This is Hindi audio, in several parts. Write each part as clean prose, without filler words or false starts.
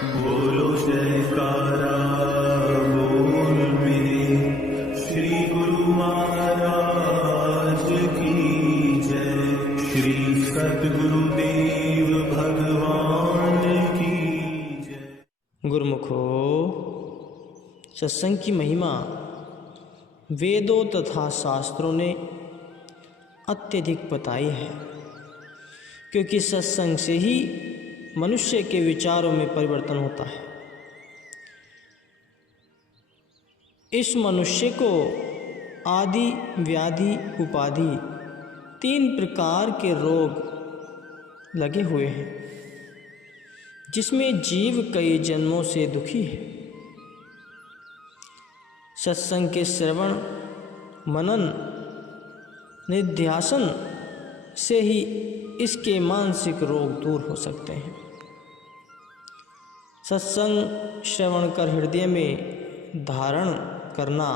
बोलो जयकारा बोल मेरे श्री गुरु महाराज की जय। श्री सद्गुरुदेव भगवान की जय। गुरुमुखो, सत्संग की महिमा वेदों तथा शास्त्रों ने अत्यधिक बताई है, क्योंकि सत्संग से ही मनुष्य के विचारों में परिवर्तन होता है। इस मनुष्य को आदि व्याधि उपाधि 3 प्रकार के रोग लगे हुए हैं, जिसमें जीव कई जन्मों से दुखी है। सत्संग के श्रवण मनन निध्यासन से ही इसके मानसिक रोग दूर हो सकते हैं। सत्संग श्रवण कर हृदय में धारण करना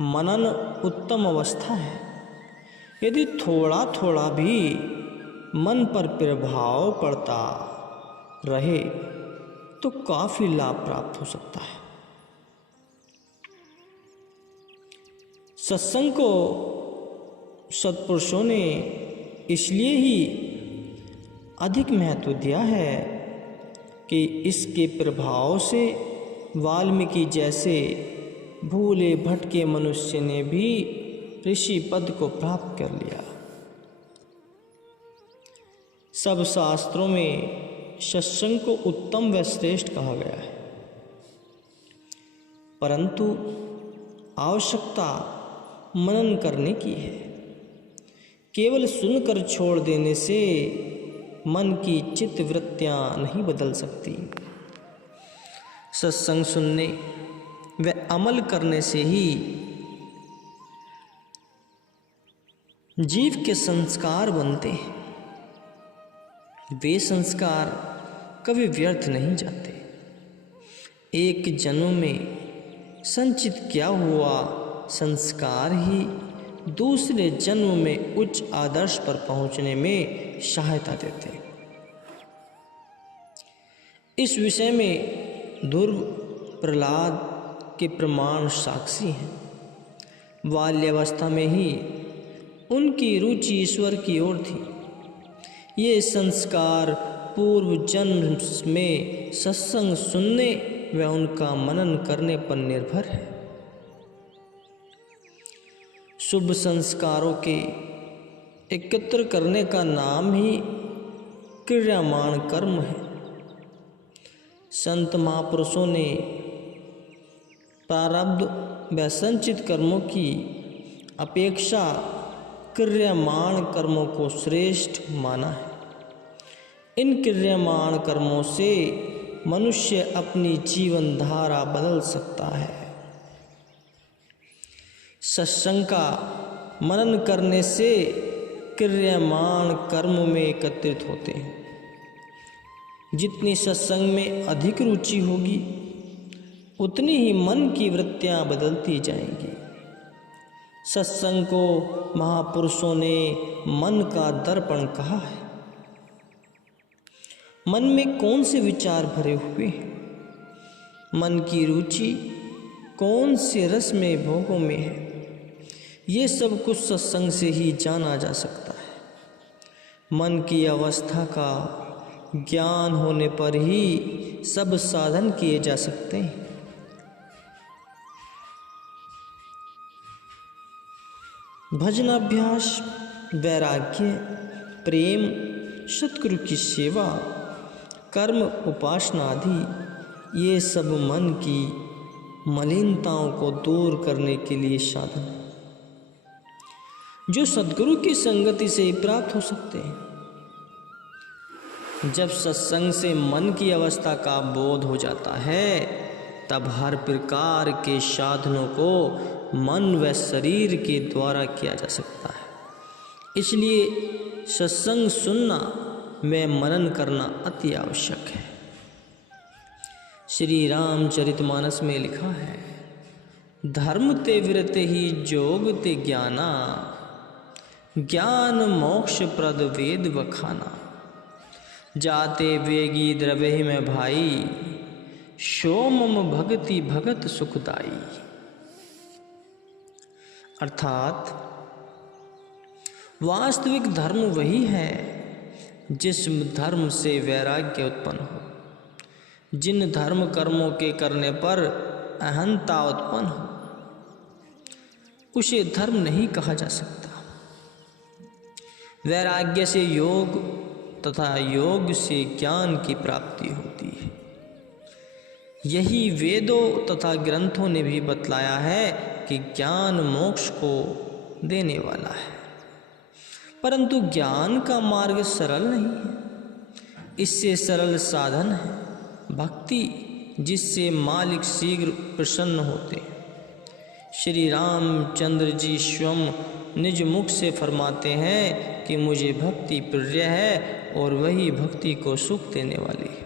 मनन उत्तम अवस्था है। यदि थोड़ा थोड़ा भी मन पर प्रभाव पड़ता रहे तो काफी लाभ प्राप्त हो सकता है। सत्संग को सत्पुरुषों ने इसलिए ही अधिक महत्व दिया है कि इसके प्रभाव से वाल्मीकि जैसे भूले भटके मनुष्य ने भी ऋषि पद को प्राप्त कर लिया। सब शास्त्रों में सत्संग को उत्तम व श्रेष्ठ कहा गया है, परंतु आवश्यकता मनन करने की है। केवल सुनकर छोड़ देने से मन की चित्त वृत्तियां नहीं बदल सकती। सत्संग सुनने व अमल करने से ही जीव के संस्कार बनते हैं। वे संस्कार कभी व्यर्थ नहीं जाते। एक जन्म में संचित किया हुआ संस्कार ही दूसरे जन्म में उच्च आदर्श पर पहुंचने में सहायता देते हैं। इस विषय में ध्रुव प्रहलाद के प्रमाण साक्षी हैं। बाल्यावस्था में ही उनकी रुचि ईश्वर की ओर थी। ये संस्कार पूर्व जन्म में सत्संग सुनने व उनका मनन करने पर निर्भर है। शुभ संस्कारों के एकत्र करने का नाम ही क्रियामाण कर्म है। संत महापुरुषों ने प्रारब्ध व संचित कर्मों की अपेक्षा क्रियामाण कर्मों को श्रेष्ठ माना है। इन क्रियामाण कर्मों से मनुष्य अपनी जीवन धारा बदल सकता है। सत्संग का मनन करने से क्रियामाण कर्म में एकत्रित होते हैं। जितनी सत्संग में अधिक रुचि होगी उतनी ही मन की वृत्तियां बदलती जाएंगी। सत्संग को महापुरुषों ने मन का दर्पण कहा है। मन में कौन से विचार भरे हुए हैं, मन की रुचि कौन से रस में भोगों में है, ये सब कुछ सत्संग से ही जाना जा सकता है। मन की अवस्था का ज्ञान होने पर ही सब साधन किए जा सकते हैं। भजनाभ्यास, वैराग्य, प्रेम, सतगुरु की सेवा, कर्म, उपासना आदि ये सब मन की मलिनताओं को दूर करने के लिए साधन है, जो सद्गुरु की संगति से ही प्राप्त हो सकते हैं। जब सत्संग से मन की अवस्था का बोध हो जाता है तब हर प्रकार के साधनों को मन व शरीर के द्वारा किया जा सकता है। इसलिए सत्संग सुनना व मनन करना अति आवश्यक है। श्री रामचरितमानस में लिखा है, धर्म ते विरते ही जोग ते ज्ञाना, ज्ञान मोक्ष प्रद वेद बखाना। जाते वेगी द्रवे में भाई, सोमम भगति भगत सुखदाई। अर्थात वास्तविक धर्म वही है जिस धर्म से वैराग्य उत्पन्न हो, जिन धर्म कर्मों के करने पर अहंता उत्पन्न हो, उसे धर्म नहीं कहा जा सकता। वैराग्य से योग तथा योग से ज्ञान की प्राप्ति होती है। यही वेदों तथा ग्रंथों ने भी बतलाया है कि ज्ञान मोक्ष को देने वाला है, परंतु ज्ञान का मार्ग सरल नहीं है। इससे सरल साधन है भक्ति, जिससे मालिक शीघ्र प्रसन्न होते हैं। श्री रामचंद्र जी स्वयं निज मुख से फरमाते हैं कि मुझे भक्ति प्रिय है और वही भक्ति को सुख देने वाली है।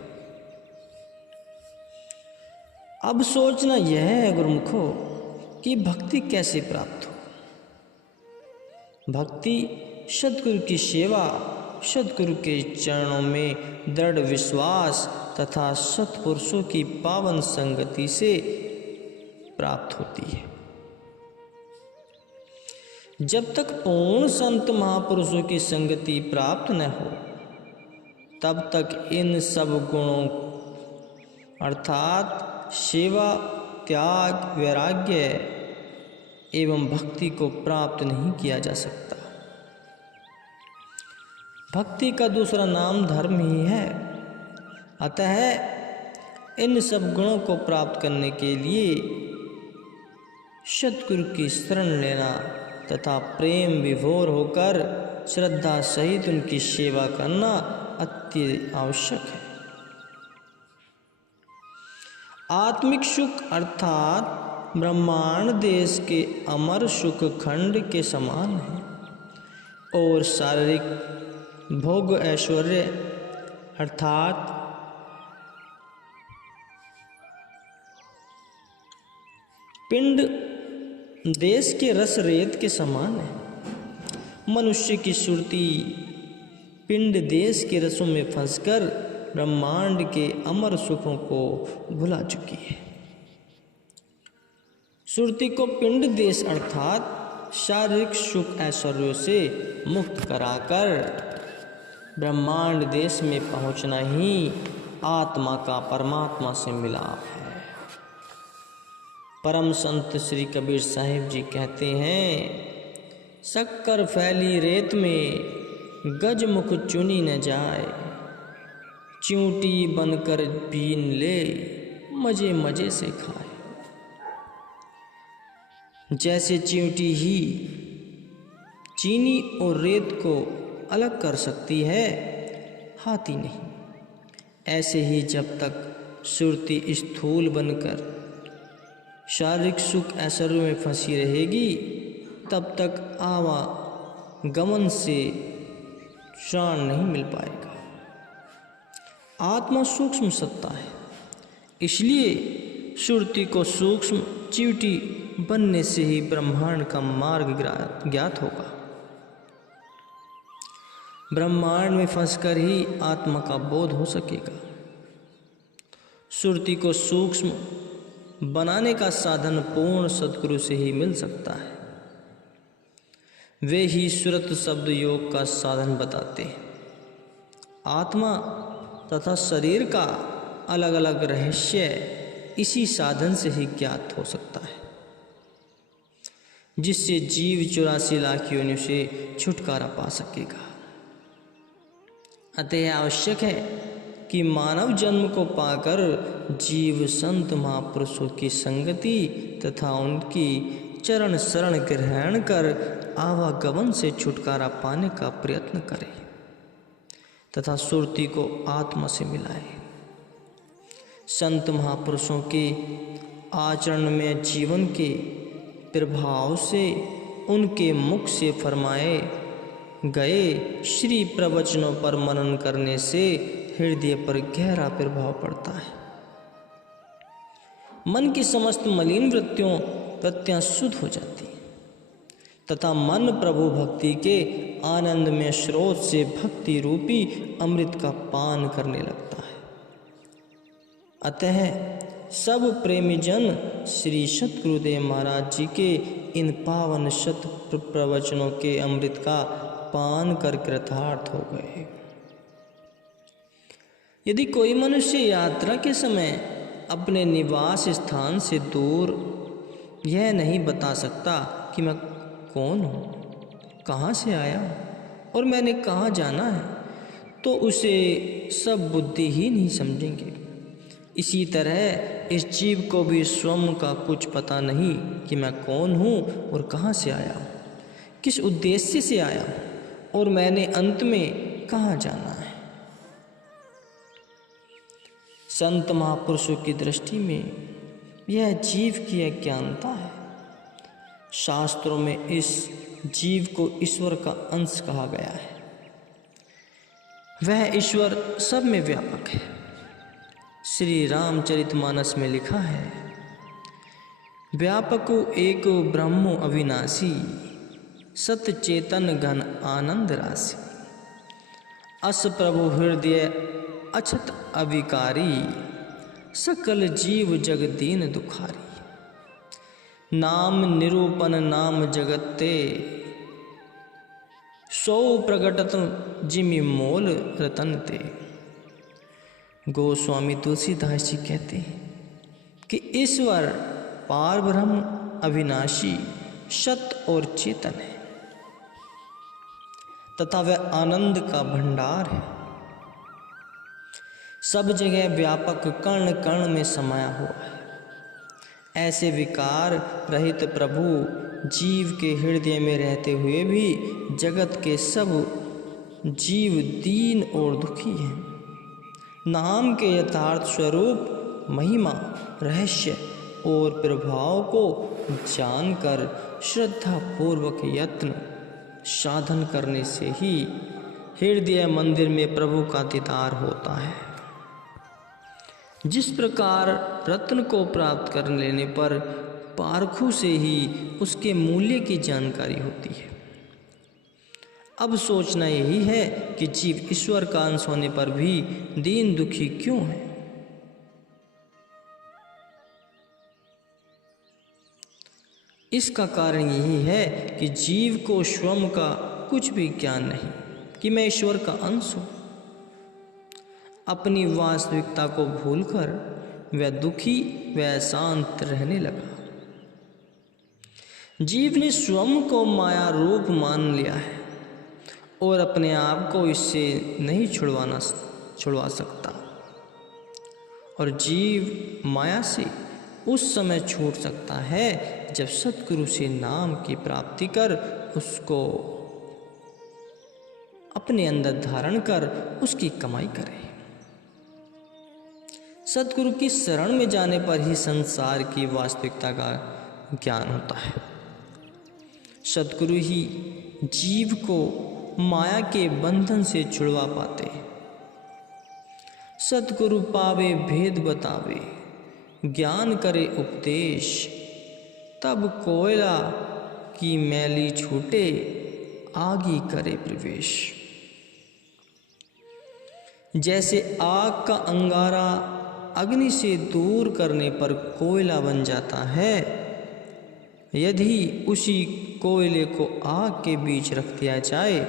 अब सोचना यह है गुरुमुखो कि भक्ति कैसे प्राप्त हो। भक्ति सद्गुरु की सेवा, सद्गुरु के चरणों में दृढ़ विश्वास तथा सत्पुरुषों की पावन संगति से प्राप्त होती है। जब तक पूर्ण संत महापुरुषों की संगति प्राप्त न हो, तब तक इन सब गुणों अर्थात सेवा, त्याग, वैराग्य एवं भक्ति को प्राप्त नहीं किया जा सकता। भक्ति का दूसरा नाम धर्म ही है। अतः इन सब गुणों को प्राप्त करने के लिए सद्गुरु की शरण लेना तथा प्रेम विभोर होकर श्रद्धा सहित उनकी सेवा करना अति आवश्यक है। आत्मिक सुख अर्थात ब्रह्मांड देश के अमर सुख खंड के समान है और शारीरिक भोग ऐश्वर्य अर्थात पिंड देश के रस रेत के समान है। मनुष्य की सुरती पिंड देश के रसों में फंसकर ब्रह्मांड के अमर सुखों को भुला चुकी है। सुरती को पिंड देश अर्थात शारीरिक सुख ऐश्वर्यों से मुक्त कराकर ब्रह्मांड देश में पहुंचना ही आत्मा का परमात्मा से मिलाप है। परम संत श्री कबीर साहिब जी कहते हैं, शक्कर फैली रेत में गज मुख चुनी न जाए, चिऊटी बनकर पीन ले मजे मजे से खाए। जैसे चिऊटी ही चीनी और रेत को अलग कर सकती है, हाथी नहीं, ऐसे ही जब तक सुरती स्थूल बनकर शारीरिक सुख ऐश्वर्य में फंसी रहेगी, तब तक आवागमन से त्राण नहीं मिल पाएगा। आत्मा सूक्ष्म सत्ता है, इसलिए सुरती को सूक्ष्म चिऊटी बनने से ही ब्रह्मांड का मार्ग ज्ञात होगा। ब्रह्मांड में फंसकर ही आत्मा का बोध हो सकेगा। सुरती को सूक्ष्म बनाने का साधन पूर्ण सद्गुरु से ही मिल सकता है। वे ही सुरत शब्द योग का साधन बताते हैं। आत्मा तथा शरीर का अलग अलग रहस्य इसी साधन से ही ज्ञात हो सकता है, जिससे जीव 84 लाख योनियों से छुटकारा पा सकेगा। अतः आवश्यक है कि मानव जन्म को पाकर जीव संत महापुरुषों की संगति तथा उनकी चरण शरण ग्रहण कर आवागमन से छुटकारा पाने का प्रयत्न करे तथा सुरती को आत्मा से मिलाए। संत महापुरुषों के आचरण में जीवन के प्रभाव से उनके मुख से फरमाए गए श्री प्रवचनों पर मनन करने से हृदय पर गहरा प्रभाव पड़ता है। मन की समस्त मलिन वृत्तियां शुद्ध हो जाती हैं। तथा मन प्रभु भक्ति के आनंद में स्रोत से भक्ति रूपी अमृत का पान करने लगता है। अतः सब प्रेमी जन श्री सद्गुरुदेव महाराज जी के इन पावन शत प्रवचनों के अमृत का पान कर कृतार्थ हो गए। यदि कोई मनुष्य यात्रा के समय अपने निवास स्थान से दूर यह नहीं बता सकता कि मैं कौन हूँ, कहाँ से आया हूँ और मैंने कहाँ जाना है, तो उसे सब बुद्धिहीन ही समझेंगे। इसी तरह इस जीव को भी स्वयं का कुछ पता नहीं कि मैं कौन हूँ और कहाँ से आया हूँ, किस उद्देश्य से आया हूँ और मैंने अंत में कहाँ जाना है। संत महापुरुषों की दृष्टि में यह जीव की अज्ञानता है। शास्त्रों में इस जीव को ईश्वर का अंश कहा गया है। वह ईश्वर सब में व्यापक है। श्री रामचरितमानस में लिखा है, व्यापको एको ब्रह्मो अविनाशी, सत चेतन घन आनंद राशि, अस प्रभु हृदय अछत अविकारी, सकल जीव जग दीन दुखारी, नाम निरूपण नाम जगत्ते, सौ प्रगटत जिमि मोल रतन ते। गोस्वामी तुलसीदास जी कहते हैं कि ईश्वर पार ब्रह्म अविनाशी सत और चेतन है तथा वह आनंद का भंडार है। सब जगह व्यापक कर्ण कर्ण में समाया हुआ है। ऐसे विकार रहित प्रभु जीव के हृदय में रहते हुए भी जगत के सब जीव दीन और दुखी हैं। नाम के यथार्थ स्वरूप, महिमा, रहस्य और प्रभाव को जानकर श्रद्धा पूर्वक यत्न साधन करने से ही हृदय मंदिर में प्रभु का दीदार होता है। जिस प्रकार रत्न को प्राप्त कर लेने पर पारखू से ही उसके मूल्य की जानकारी होती है, अब सोचना यही है कि जीव ईश्वर का अंश होने पर भी दीन दुखी क्यों है। इसका कारण यही है कि जीव को स्वयं का कुछ भी ज्ञान नहीं कि मैं ईश्वर का अंश हूँ। अपनी वास्तविकता को भूलकर वह दुखी व अशांत रहने लगा। जीव ने स्वयं को माया रूप मान लिया है और अपने आप को इससे नहीं छुड़वा सकता, और जीव माया से उस समय छूट सकता है जब सद्गुरु से नाम की प्राप्ति कर उसको अपने अंदर धारण कर उसकी कमाई करे। सद्गुरु की शरण में जाने पर ही संसार की वास्तविकता का ज्ञान होता है। सद्गुरु ही जीव को माया के बंधन से छुड़वा पाते। सद्गुरु पावे भेद बतावे, ज्ञान करे उपदेश, तब कोयला की मैली छूटे, आगी करे प्रवेश। जैसे आग का अंगारा अग्नि से दूर करने पर कोयला बन जाता है, यदि उसी कोयले को आग के बीच रख दिया जाए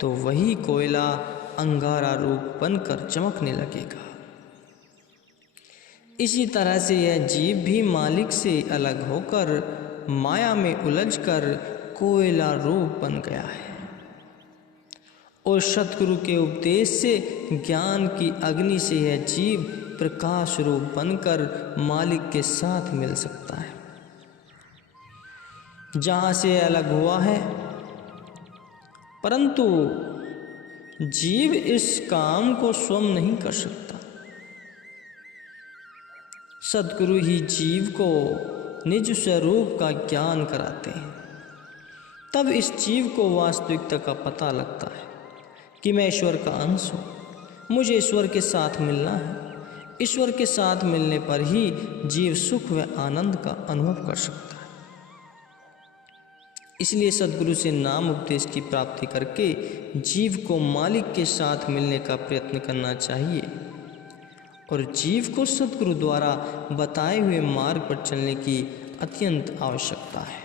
तो वही कोयला अंगारा रूप बनकर चमकने लगेगा। इसी तरह से यह जीव भी मालिक से अलग होकर माया में उलझकर कोयला रूप बन गया है और सद्गुरु के उपदेश से ज्ञान की अग्नि से यह जीव प्रकाश रूप बनकर मालिक के साथ मिल सकता है। जहाँ से अलग हुआ है, परंतु जीव इस काम को स्वयं नहीं कर सकता। सद्गुरु ही जीव को निज स्वरूप का ज्ञान कराते हैं। तब इस जीव को वास्तविकता का पता लगता है कि मैं ईश्वर का अंश हूँ, मुझे ईश्वर के साथ मिलना है। ईश्वर के साथ मिलने पर ही जीव सुख व आनंद का अनुभव कर सकता है। इसलिए सद्गुरु से नाम उपदेश की प्राप्ति करके जीव को मालिक के साथ मिलने का प्रयत्न करना चाहिए और जीव को सद्गुरु द्वारा बताए हुए मार्ग पर चलने की अत्यंत आवश्यकता है।